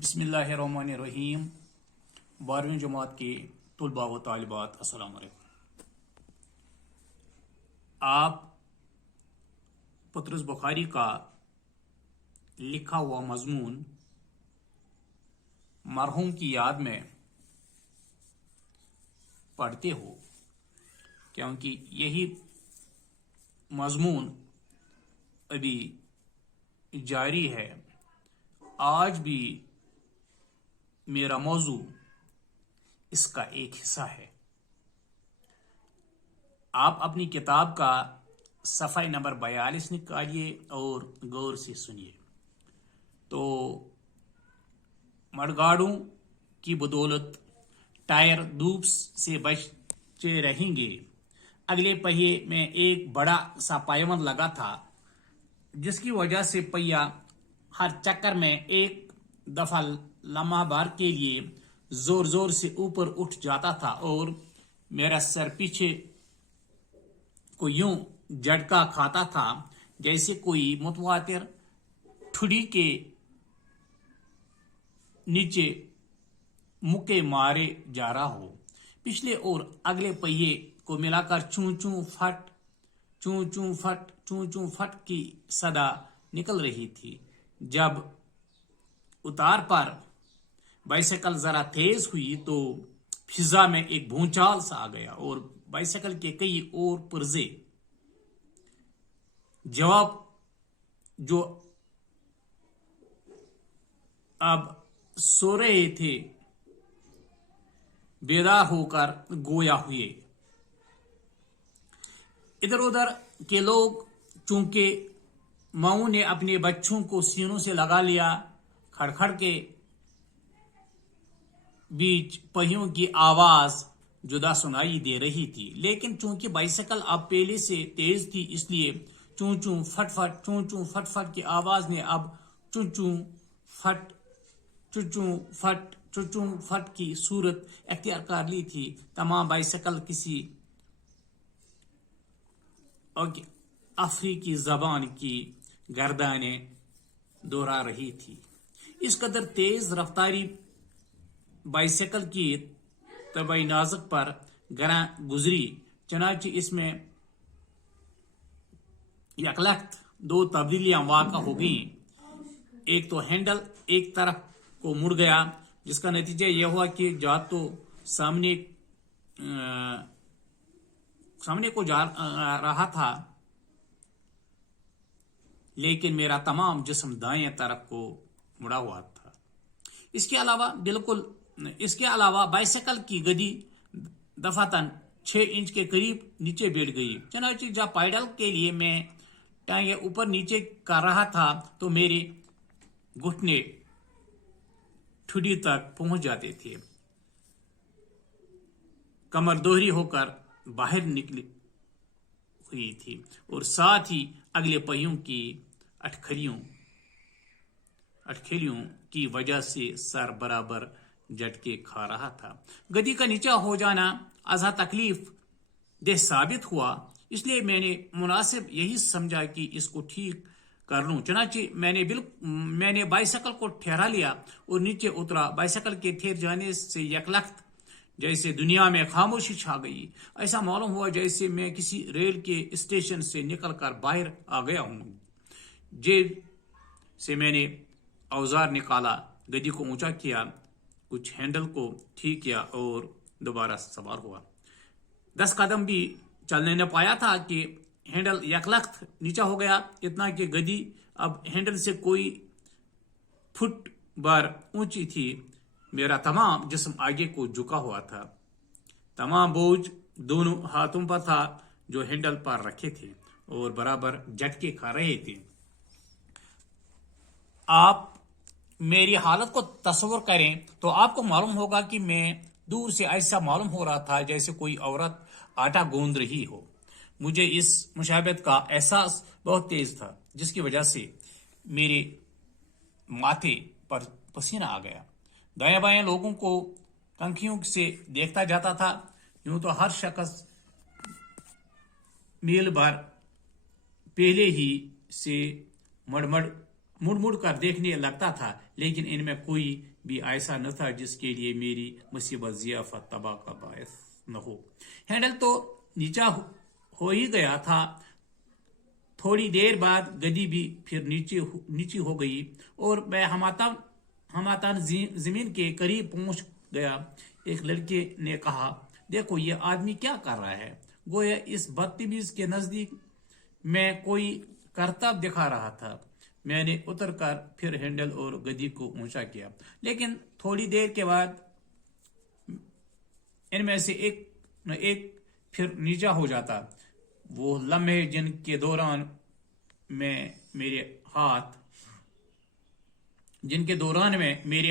بسم اللہ الرحمن الرحیم 12ویں جماعت کے طلباء و طالبات السلام علیکم۔ آپ پطرس بخاری کا لکھا ہوا مضمون مرحوم کی یاد میں پڑھتے ہو، کیونکہ یہی مضمون ابھی جاری ہے۔ آج بھی میرا موضوع اس کا ایک حصہ ہے۔ آپ اپنی کتاب کا صفحہ نمبر 42 نکالیے اور غور سے سنیے۔ تو مڈگاڑوں کی بدولت ٹائر دھوپ سے بچے رہیں گے۔ اگلے پہیے میں ایک بڑا سا پائبند لگا تھا، جس کی وجہ سے پہیہ ہر چکر میں ایک دفعہ لمحہ بھر کے لیے زور زور سے اوپر اٹھ جاتا تھا اور میرا سر پیچھے کو یوں جھٹکا کھاتا تھا جیسے کوئی متواتر ٹھڈی کے نیچے مکے مارے جا رہا ہو۔ پچھلے اور اگلے پہیے کو ملا کر چوں چوں پھٹ چوں چوں پھٹ چوں چوں پھٹ کی صدا نکل رہی تھی۔ جب اتار پر بائسیکل ذرا تیز ہوئی تو فضا میں ایک بھونچال سا آ گیا اور بائسیکل کے کئی اور پرزے جواب جو اب سو رہے تھے بیدار ہو کر گویا ہوئے۔ ادھر ادھر کے لوگ چونکہ ماؤں نے اپنے بچوں کو سینوں سے لگا لیا، کھڑکھڑ کے بیچ پہیوں کی آواز جدا سنائی دے رہی تھی، لیکن چونکہ بائسیکل اب پہلے سے تیز تھی اس لیے چوں چوں پھٹ پھٹ چوں چوں پھٹ پھٹ کی آواز نے اب چوں چوں پھٹ چوں چوں پھٹ چوں چوں پھٹ کی صورت اختیار کر لی تھی۔ تمام بائسیکل کسی افریقی زبان کی گردانیں دہرا رہی تھی۔ اس قدر تیز رفتاری بائسیکل کی طبعی نازک پر گراں گزری، چنانچہ اس میں یکلخت دو تبدیلیاں واقع ہو گئیں۔ ایک تو ہینڈل ایک طرف کو مڑ گیا، جس کا نتیجہ یہ ہوا کہ جا تو سامنے کو جا رہا تھا، لیکن میرا تمام جسم دائیں طرف کو مڑا ہوا تھا۔ اس کے علاوہ بائسیکل کی گدی دفعتاً 6 انچ کے قریب نیچے بیٹھ گئی، چنانچہ جب پیڈل کے لیے میں ٹانگیں اوپر نیچے کر رہا تھا تو میرے گھٹنے ٹھڈی تک پہنچ جاتے تھے۔ کمر دوہری ہو کر باہر نکلی ہوئی تھی اور ساتھ ہی اگلے پہیوں کی اٹکھیلیوں کی وجہ سے سر برابر جھٹکے کھا رہا تھا۔ گدی کا نیچا ہو جانا ازاں تکلیف دہ ثابت ہوا، اس لیے میں نے مناسب یہی سمجھا کہ اس کو ٹھیک کر لوں۔ چنانچہ میں نے بائسیکل کو ٹھہرا لیا اور نیچے اترا۔ بائسیکل کے ٹھہر جانے سے یکلخت جیسے دنیا میں خاموشی چھا گئی۔ ایسا معلوم ہوا جیسے میں کسی ریل کے اسٹیشن سے نکل کر باہر آ گیا ہوں۔ جیب سے میں نے اوزار نکالا، گدی کو اونچا کیا، کچھ ہینڈل کو ٹھیک کیا اور دوبارہ سوار ہوا۔ 10 قدم بھی چلنے نہ پایا تھا کہ ہینڈل یکلخت نیچا ہو گیا، اتنا کہ گدی اب ہینڈل سے کوئی فٹ بھر اونچی تھی۔ میرا تمام جسم آگے کو جھکا ہوا تھا، تمام بوجھ دونوں ہاتھوں پر تھا جو ہینڈل پر رکھے تھے اور برابر جھٹکے کھا رہے تھے۔ آپ میری حالت کو تصور کریں تو آپ کو معلوم ہوگا کہ میں دور سے ایسا معلوم ہو رہا تھا جیسے کوئی عورت آٹا گوندھ رہی ہو۔ مجھے اس مشابہت کا احساس بہت تیز تھا، جس کی وجہ سے میرے ماتھے پر پسینہ آ گیا۔ دائیں بائیں لوگوں کو کنکھیوں سے دیکھتا جاتا تھا، یوں تو ہر شخص میل بھر پہلے ہی سے مڑ مڑ کر دیکھنے لگتا تھا، لیکن ان میں کوئی بھی ایسا نہ تھا جس کے لیے میری مصیبت ضیافت تباہ کا باعث نہ ہو۔ ہینڈل تو نیچا ہو ہی گیا تھا۔ تھوڑی دیر بعد گدی بھی پھر نیچی ہو گئی اور میں ہماتن زمین کے قریب پہنچ گیا۔ ایک لڑکے نے کہا، دیکھو یہ آدمی کیا کر رہا ہے، گویا اس بدتمیز کے نزدیک میں کوئی کرتب دکھا رہا تھا۔ میں نے اتر کر پھر ہینڈل اور گدی کو اونچا کیا، لیکن تھوڑی دیر کے بعد ان میں سے ایک نہ ایک پھر نیچا ہو جاتا۔ وہ لمحے جن کے دوران میں میرے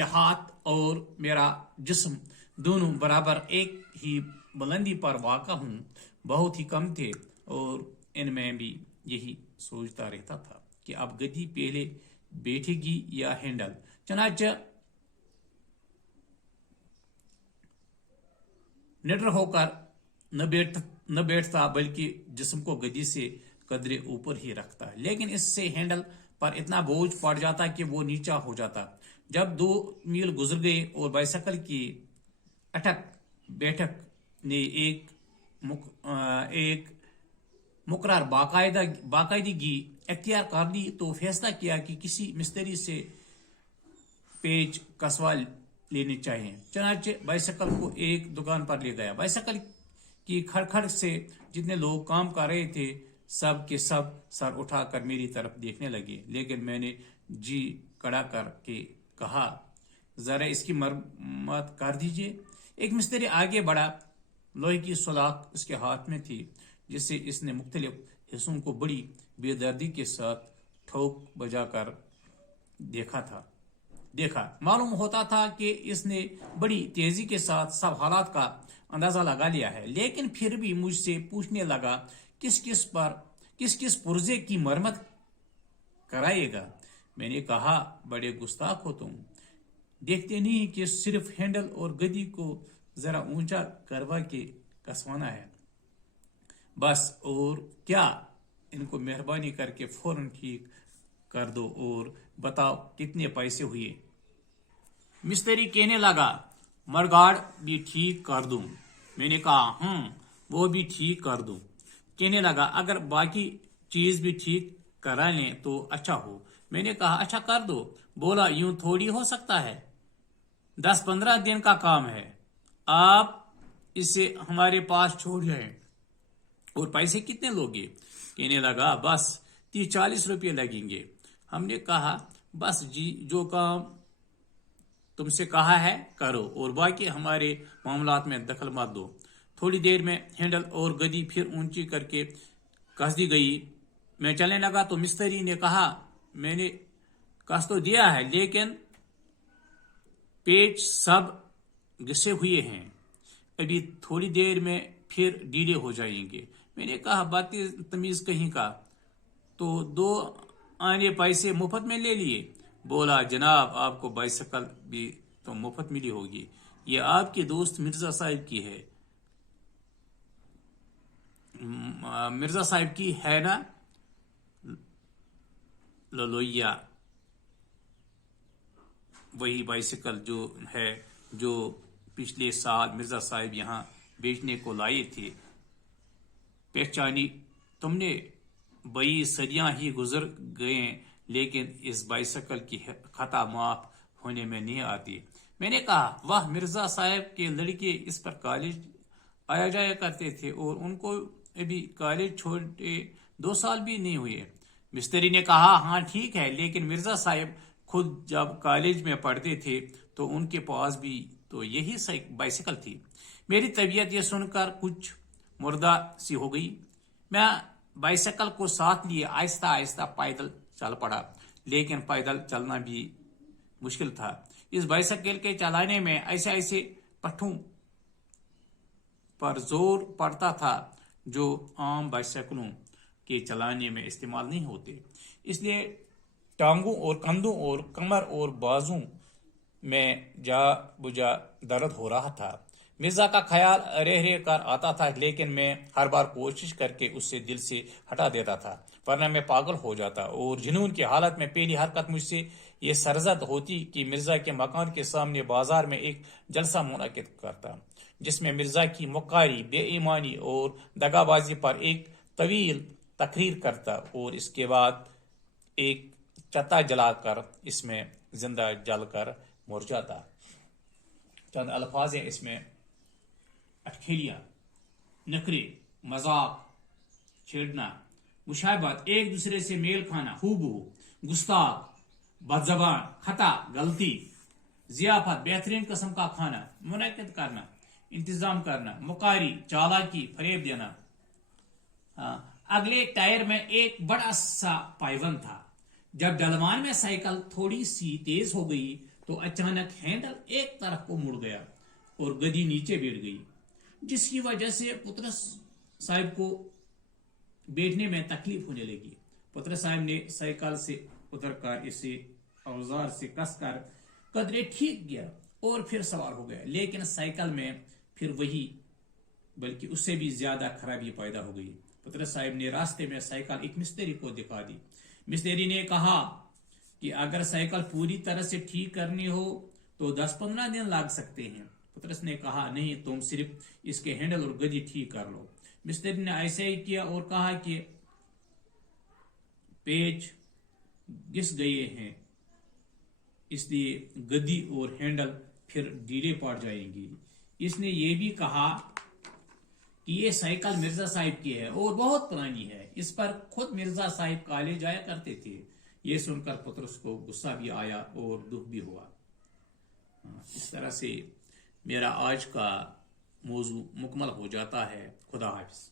ہاتھ اور میرا جسم دونوں برابر ایک ہی بلندی پر واقع ہوں، بہت ہی کم تھے، اور ان میں بھی یہی سوچتا رہتا تھا کہ اب گدی پہلے بیٹھے گی یا ہینڈل۔ چنانچہ نڈر ہو کر نہ بیٹھتا بلکہ جسم کو گدی سے قدرے اوپر ہی رکھتا، لیکن اس سے ہینڈل پر اتنا بوجھ پڑ جاتا کہ وہ نیچا ہو جاتا۔ جب 2 میل گزر گئے اور بائسیکل کی اٹھک بیٹھک نے ایک مقرر باقاعدگی اختیار کر لی تو فیصلہ کیا کہ کسی مستری سے پیچ کسوا لینے چاہیے۔ چنانچہ بائسیکل کو ایک دکان پر لے گیا۔ بائسیکل کی کھڑکھڑ سے جتنے لوگ کام کر رہے تھے سب کے سب سر اٹھا کر میری طرف دیکھنے لگے، لیکن میں نے جی کڑا کر کے کہا، ذرا اس کی مرمت کر دیجئے۔ ایک مستری آگے بڑھا، لوہے کی سلاخ اس کے ہاتھ میں تھی جس سے اس نے مختلف حصوں کو بڑی بے دردی کے ساتھ ٹھوک بجا کر دیکھا۔ معلوم ہوتا تھا کہ اس نے بڑی تیزی کے ساتھ سب حالات کا اندازہ لگا لیا ہے، لیکن پھر بھی مجھ سے پوچھنے لگا کس کس پرزے کی مرمت کرائے گا۔ میں نے کہا، بڑے گستاخ ہو تم، دیکھتے نہیں کہ صرف ہینڈل اور گدی کو ذرا اونچا کروا کے کسوانا ہے بس، اور کیا؟ ان کو مہربانی کر کے فوراً ٹھیک کر دو اور بتاؤ کتنے پیسے ہوئے۔ مستری کہنے لگا، مرگاڑ بھی ٹھیک کر دوں۔ میں نے کہا، وہ بھی ٹھیک کر دوں۔ کہنے لگا، اگر باقی چیز بھی ٹھیک کرا لیں تو اچھا ہو۔ میں نے کہا، اچھا کر دو۔ بولا، یوں تھوڑی ہو سکتا ہے، 10-15 دن کا کام ہے، آپ اسے ہمارے پاس چھوڑ جائیں۔ اور پیسے کتنے لوگے؟ کہنے لگا، بس 30-40 روپے لگیں گے۔ ہم نے کہا، بس جی، جو کام تم سے کہا ہے کرو اور باقی ہمارے معاملات میں دخل مت دو۔ تھوڑی دیر میں ہینڈل اور گدی پھر اونچی کر کے کس دی گئی۔ میں چلنے لگا تو مستری نے کہا، میں نے کس تو دیا ہے لیکن پیچ سب گھسے ہوئے ہیں، ابھی تھوڑی دیر میں پھر ڈھیلے ہو جائیں گے۔ میں نے کہا، بدتمیز کہیں کا، تو 2 آنے پیسے مفت میں لے لیے۔ بولا، جناب، آپ کو بائسیکل بھی تو مفت ملی ہوگی، یہ آپ کے دوست مرزا صاحب کی ہے۔ مرزا صاحب کی ہے نا لولویا، وہی بائسیکل جو پچھلے سال مرزا صاحب یہاں بیچنے کو لائے تھے۔ پہچانی تم نے؟ 22 صدیاں ہی گزر گئے لیکن اس بائسیکل کی خطا معاف ہونے میں نہیں آتی۔ میں نے کہا، واہ، مرزا صاحب کے لڑکے اس پر کالج آیا جایا کرتے تھے اور ان کو ابھی کالج چھوڑے 2 سال بھی نہیں ہوئے۔ مستری نے کہا، ہاں ٹھیک ہے، لیکن مرزا صاحب خود جب کالج میں پڑھتے تھے تو ان کے پاس بھی تو یہی بائسیکل تھی۔ میری طبیعت یہ سن کر کچھ مردہ سی ہو گئی۔ میں بائسیکل کو ساتھ لیے آہستہ آہستہ پیدل چل پڑا، لیکن پیدل چلنا بھی مشکل تھا۔ اس بائسیکل کے چلانے میں ایسے پٹھوں پر زور پڑتا تھا جو عام بائسیکلوں کے چلانے میں استعمال نہیں ہوتے، اس لیے ٹانگوں اور کندھوں اور کمر اور بازوں میں جا بجا درد ہو رہا تھا۔ مرزا کا خیال رہ کر آتا تھا، لیکن میں ہر بار کوشش کر کے اسے دل سے ہٹا دیتا تھا، ورنہ میں پاگل ہو جاتا اور جنون کی حالت میں پہلی حرکت مجھ سے یہ سرزد ہوتی کہ مرزا کے مکان کے سامنے بازار میں ایک جلسہ منعقد کرتا جس میں مرزا کی مکاری، بے ایمانی اور دغا بازی پر ایک طویل تقریر کرتا اور اس کے بعد ایک چتا جلا کر اس میں زندہ جل کر مر جاتا۔ چند الفاظ ہیں اس میں: اٹکھیلیاں، نخرے، مذاق، چھیڑنا، مشابہت، ایک دوسرے سے میل کھانا، ہو، گستاخ، بد زبان، خطا، غلطی، ضیافت، بہترین قسم کا کھانا منعقد کرنا، انتظام کرنا، مکاری، چالاکی، فریب دینا۔ اگلے ٹائر میں ایک بڑا سا پائیون تھا۔ جب ڈلوان میں سائیکل تھوڑی سی تیز ہو گئی تو اچانک ہینڈل ایک طرف کو مڑ گیا اور گدی نیچے بیٹھ گئی، جس کی وجہ سے پترس صاحب کو بیٹھنے میں تکلیف ہونے لگی۔ پترس صاحب نے سائیکل سے اتر کر اسے اوزار سے کس کر قدرے ٹھیک کیا اور پھر سوار ہو گیا، لیکن سائیکل میں پھر وہی بلکہ اس سے بھی زیادہ خرابی پیدا ہو گئی۔ پترس صاحب نے راستے میں سائیکل ایک مستری کو دکھا دی۔ مستری نے کہا کہ اگر سائیکل پوری طرح سے ٹھیک کرنی ہو تو 10-15 دن لگ سکتے ہیں۔ پترس نے کہا نہیں، تم صرف اس کے ہینڈل اور گدی ٹھیک کر لو۔ مستری نے ایسا ہی کیا اور کہا کہ پیچ گھس گئے ہیں، اس لیے گدی اور ہینڈل پھر ڈھیلے پڑ جائیں گی۔ اس نے یہ بھی کہا کہ یہ سائیکل مرزا صاحب کی ہے اور بہت پرانی ہے، اس پر خود مرزا صاحب کالج جایا کرتے تھے۔ یہ سن کر پترس کو غصہ بھی آیا اور دکھ بھی ہوا۔ اس طرح سے میرا آج کا موضوع مکمل ہو جاتا ہے۔ خدا حافظ۔